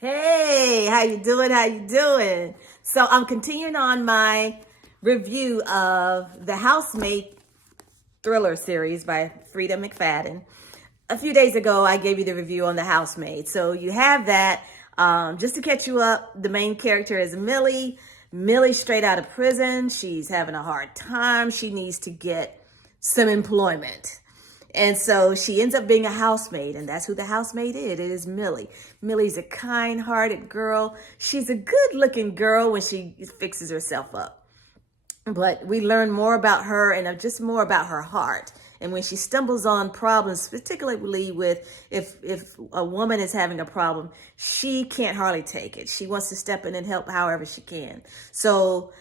Hey, how you doing? How you doing? So I'm continuing on my review of the Housemate thriller series by Frida McFadden. A few days ago, I gave you the review on the Housemaid. So you have that. Just to catch you up, the main character is Millie. Millie straight out of prison. She's having a hard time. She needs to get some employment. And so she ends up being a housemaid, and that's who the housemaid is. It is Millie. Millie's a kind-hearted girl. She's a good-looking girl when she fixes herself up. But we learn more about her and just more about her heart. And when she stumbles on problems, particularly with if a woman is having a problem, she can't hardly take it. She wants to step in and help however she can. So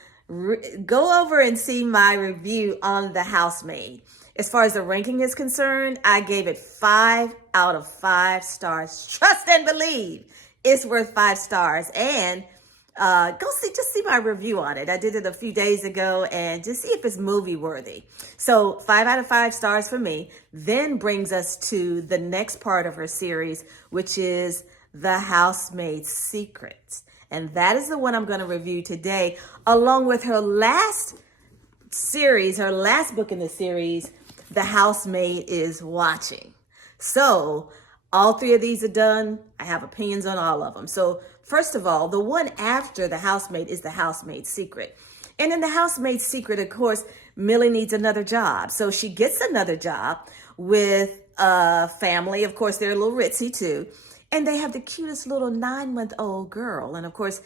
go over and see my review on The Housemaid. As far as the ranking is concerned, I gave it 5 out of 5 stars. Trust and believe it's worth 5 stars. And just see my review on it. I did it a few days ago, and just see if it's movie worthy. So 5 out of 5 stars for me. Then brings us to the next part of her series, which is The Housemaid's Secrets. And that is the one I'm going to review today, along with her last series, her last book in the series, The Housemaid is Watching. So all 3 of these are done. I have opinions on all of them. So first of all, the one after The Housemaid is The Housemaid's Secret. And in The Housemaid's Secret, of course, Millie needs another job. So she gets another job with a family. Of course, they're a little ritzy too. And they have the cutest little 9-month-old girl. And of course,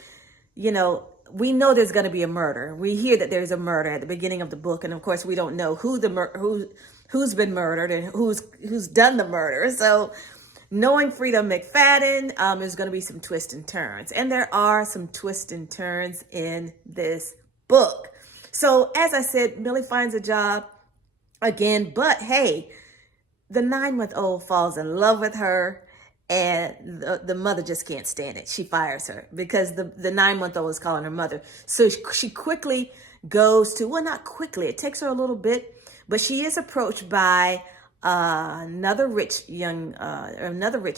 we know there's going to be a murder. We hear that there's a murder at the beginning of the book. And of course, we don't know who's been murdered and who's done the murder. So knowing Frida McFadden, there's going to be some twists and turns. And there are some twists and turns in this book. So as I said, Millie finds a job again. But hey, the 9-month-old falls in love with her. And the mother just can't stand it. She fires her because the 9-month-old is calling her mother. So she quickly goes to, well, not quickly. It takes her a little bit. But she is approached by another rich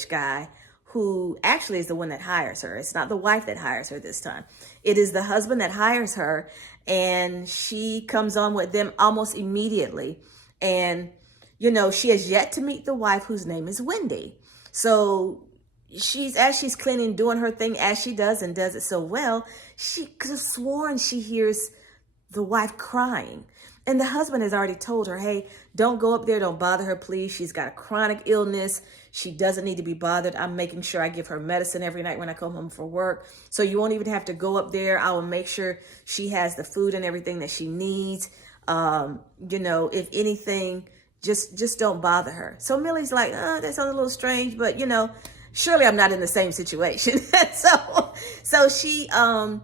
guy who actually is the one that hires her. It's not the wife that hires her this time. It is the husband that hires her, and she comes on with them almost immediately. And, she has yet to meet the wife, whose name is Wendy. So as she's cleaning, doing her thing as she does and does it so well, she could have sworn she hears the wife crying. And the husband has already told her, hey, don't go up there. Don't bother her, please. She's got a chronic illness. She doesn't need to be bothered. I'm making sure I give her medicine every night when I come home from work. So you won't even have to go up there. I will make sure she has the food and everything that she needs. If anything, just don't bother her. So Millie's like, that sounds a little strange, but surely I'm not in the same situation. so she, being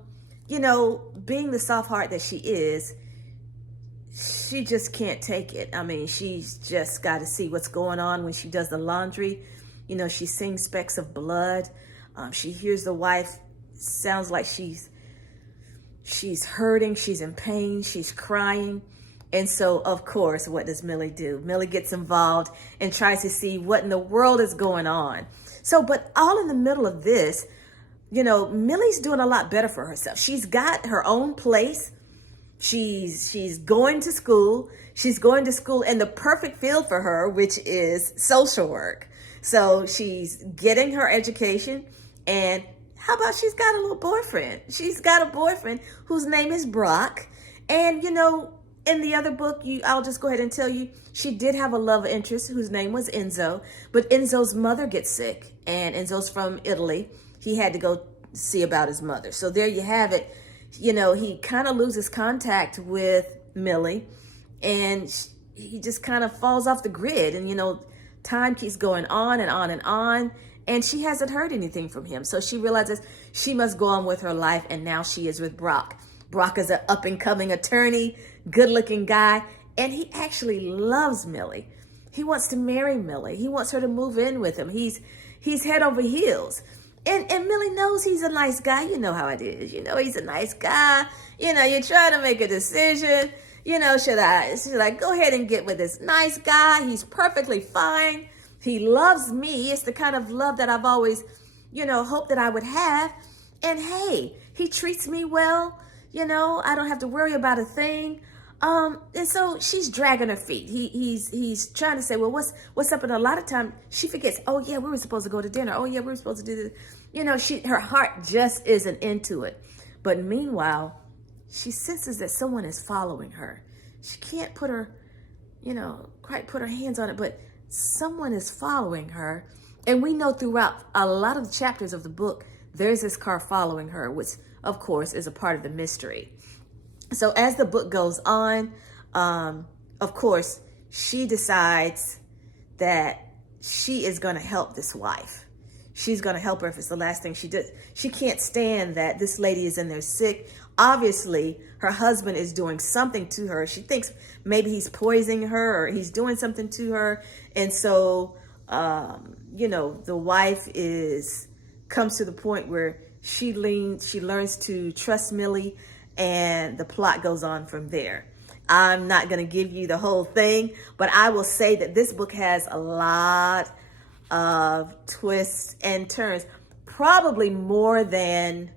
the soft heart that she is, she just can't take it. I mean, she's just got to see what's going on when she does the laundry. She sees specks of blood. She hears the wife. Sounds like she's hurting. She's in pain. She's crying. And so, of course, what does Millie do? Millie gets involved and tries to see what in the world is going on. So, but all in the middle of this, Millie's doing a lot better for herself. She's got her own place. She's going to school. She's going to school in the perfect field for her, which is social work. So she's getting her education. And how about she's got a little boyfriend? She's got a boyfriend whose name is Brock. And, in the other book, I'll just go ahead and tell you, she did have a love interest whose name was Enzo. But Enzo's mother gets sick. And Enzo's from Italy. He had to go see about his mother. So there you have it. He kind of loses contact with Millie, and he just kind of falls off the grid. And, time keeps going on and on and on, and she hasn't heard anything from him. So she realizes she must go on with her life, and now she is with Brock. Brock is an up-and-coming attorney, good-looking guy, and he actually loves Millie. He wants to marry Millie. He wants her to move in with him. He's head over heels. And Millie knows he's a nice guy. You know how it is. He's a nice guy. You try to make a decision. Should I go ahead and get with this nice guy? He's perfectly fine. He loves me. It's the kind of love that I've always hoped that I would have. And hey, he treats me well. I don't have to worry about a thing. And so she's dragging her feet. He's trying to say, well, what's up? And a lot of time she forgets, oh yeah, we were supposed to go to dinner. Oh yeah, we were supposed to do this. Her heart just isn't into it. But meanwhile, she senses that someone is following her. She can't quite put her hands on it, but someone is following her. And we know throughout a lot of the chapters of the book, there's this car following her, which of course is a part of the mystery. So as the book goes on, of course, she decides that she is going to help this wife. She's going to help her if it's the last thing she does. She can't stand that this lady is in there sick. Obviously, her husband is doing something to her. She thinks maybe he's poisoning her or he's doing something to her. And so, the wife comes to the point where she learns to trust Millie, and the plot goes on from there. I'm not going to give you the whole thing, but I will say that this book has a lot of twists and turns, probably more than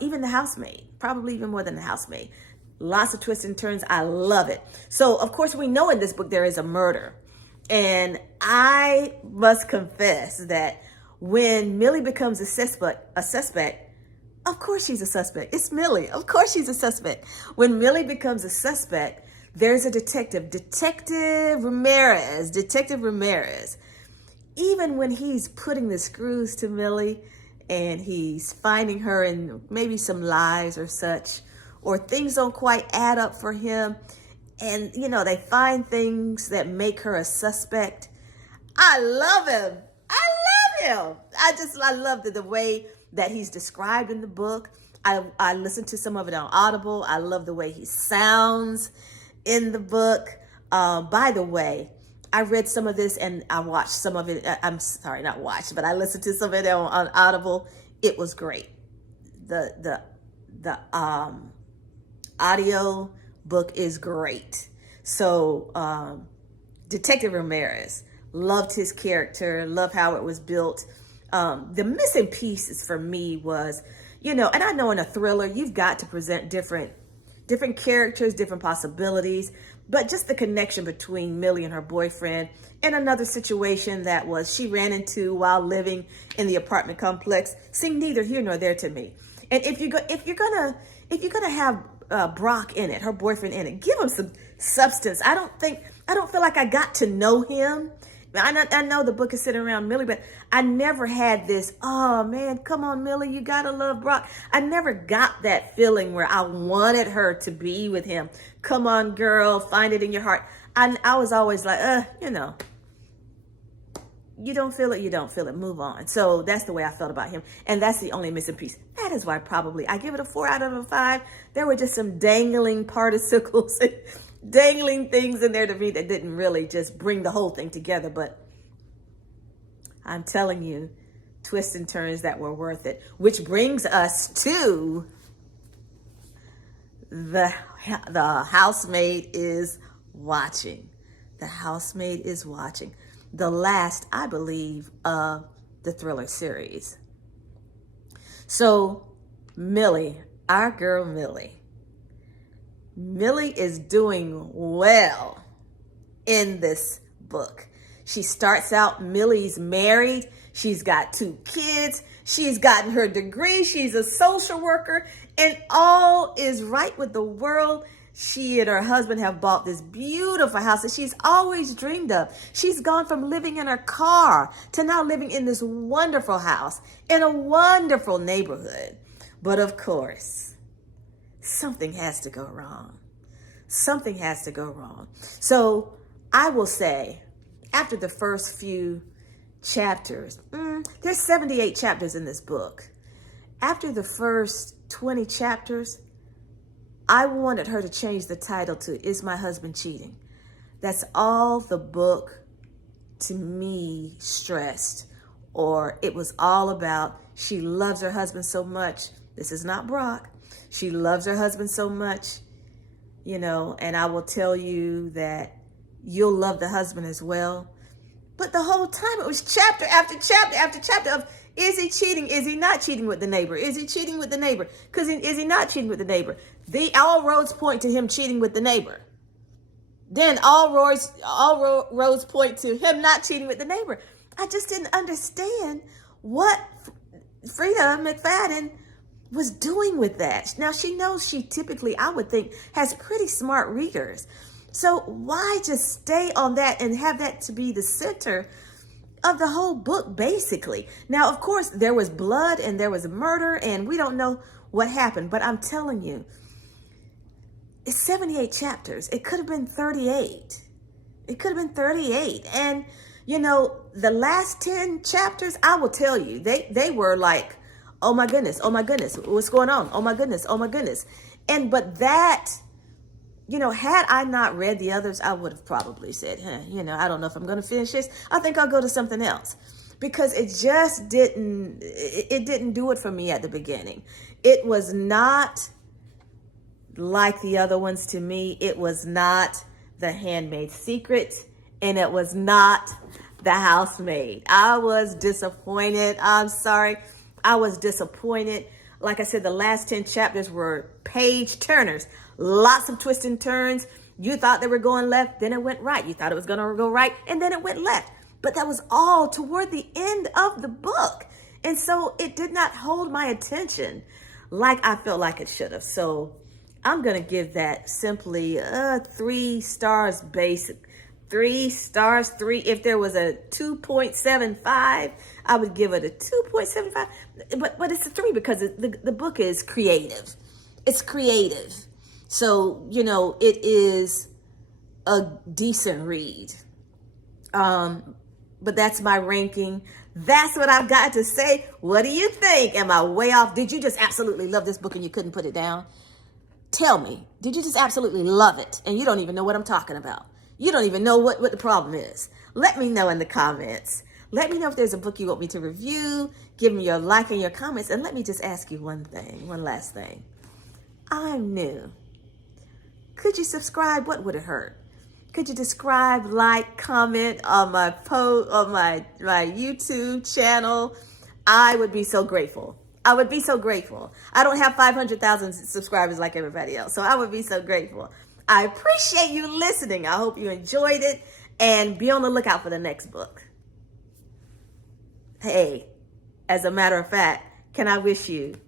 even The Housemaid, probably even more than The Housemaid. Lots of twists and turns. I love it. So, of course, we know in this book there is a murder. And I must confess that when Millie becomes a suspect, of course she's a suspect. It's Millie. Of course she's a suspect. When Millie becomes a suspect, there's a detective, Detective Ramirez. Even when he's putting the screws to Millie and he's finding her in maybe some lies or such, or things don't quite add up for him, and, they find things that make her a suspect, I love him. I love the way that he's described in the book. I listened to some of it on Audible. I love the way he sounds in the book. By the way, I read some of this and I watched some of it. I'm sorry, not watched, but I listened to some of it on Audible. It was great. The audio book is great. So Detective Ramirez, loved his character, loved how it was built. The missing pieces for me was, and I know in a thriller, you've got to present different characters, different possibilities, but just the connection between Millie and her boyfriend and another situation that she ran into while living in the apartment complex seemed neither here nor there to me. And if you're gonna have Brock in it, her boyfriend in it, give him some substance. I don't feel like I got to know him. I know the book is sitting around Millie, but I never had this, oh man, come on, Millie, you gotta love Brock. I never got that feeling where I wanted her to be with him. Come on, girl, find it in your heart. I was always like, you don't feel it, move on. So that's the way I felt about him. And that's the only missing piece. That is why probably I give it a 4 out of 5. There were just some dangling particles dangling things in there to me that didn't really just bring the whole thing together. But I'm telling you, twists and turns that were worth it. Which brings us to the Housemaid is watching. The Housemaid is watching. The last, I believe, of the thriller series. So Millie, our girl Millie is doing well in this book. She starts out, Millie's married. She's got 2 kids. She's gotten her degree. She's a social worker, and all is right with the world. She and her husband have bought this beautiful house that she's always dreamed of. She's gone from living in her car to now living in this wonderful house in a wonderful neighborhood. But of course, something has to go wrong. Something has to go wrong. So I will say, after the first few chapters, there's 78 chapters in this book. After the first 20 chapters, I wanted her to change the title to Is My Husband Cheating? That's all the book to me stressed, or it was all about she loves her husband so much. This is not Brock. She loves her husband so much, and I will tell you that you'll love the husband as well. But the whole time it was chapter after chapter after chapter of Is he cheating? Is he not cheating with the neighbor? Is he cheating with the neighbor? Because is he not cheating with the neighbor? All roads point to him cheating with the neighbor. Then all roads point to him not cheating with the neighbor. I just didn't understand what Frida McFadden was doing with that. Now, she knows she typically, I would think, has pretty smart readers. So why just stay on that and have that to be the center of the whole book, basically? Now, of course, there was blood and there was murder, and we don't know what happened. But I'm telling you, it's 78 chapters. It could have been 38. It could have been 38. And, you know, the last 10 chapters, I will tell you, they were like, oh my goodness, what's going on? Oh my goodness. But that, you know, had I not read the others, I would have probably said, you know, I don't know if I'm going to finish this. I think I'll go to something else, because it just didn't do it for me at the beginning. It was not like the other ones to me. It was not The Handmaid's Secret, and it was not The Housemaid. I was disappointed. I'm sorry. I was disappointed. Like I said, the last 10 chapters were page turners. Lots of twists and turns. You thought they were going left, then it went right. You thought it was going to go right, and then it went left. But that was all toward the end of the book. And so it did not hold my attention like I felt like it should have. So I'm going to give that simply 3 stars basic. 3 stars, 3. If there was a 2.75, I would give it a 2.75. But it's a 3 because the book is creative. It's creative. So, you know, it is a decent read. But that's my ranking. That's what I've got to say. What do you think? Am I way off? Did you just absolutely love this book and you couldn't put it down? Tell me, did you just absolutely love it and you don't even know what I'm talking about? You don't even know what the problem is. Let me know in the comments. Let me know if there's a book you want me to review. Give me your like and your comments. And let me just ask you one last thing. I'm new. Could you subscribe? What would it hurt? Could you subscribe, like, comment on my post, on my YouTube channel? I would be so grateful. I would be so grateful. I don't have 500,000 subscribers like everybody else, so I would be so grateful. I appreciate you listening. I hope you enjoyed it, and be on the lookout for the next book. Hey, as a matter of fact, can I wish you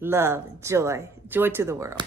love, joy to the world.